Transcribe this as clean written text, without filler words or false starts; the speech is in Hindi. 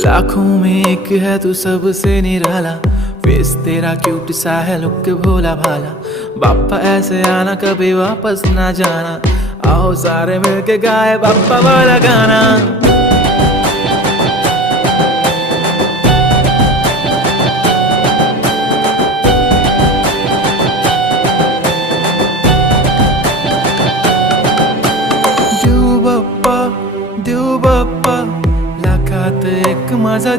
लाखों में एक है तू सबसे निराला, फेस तेरा क्यूट सा है, लुक भोला भाला। बाप्पा ऐसे आना कभी वापस ना जाना, आओ सारे मिलके गाए बाप्पा वाला गाना। देव बाप्पा लाखात एक माझा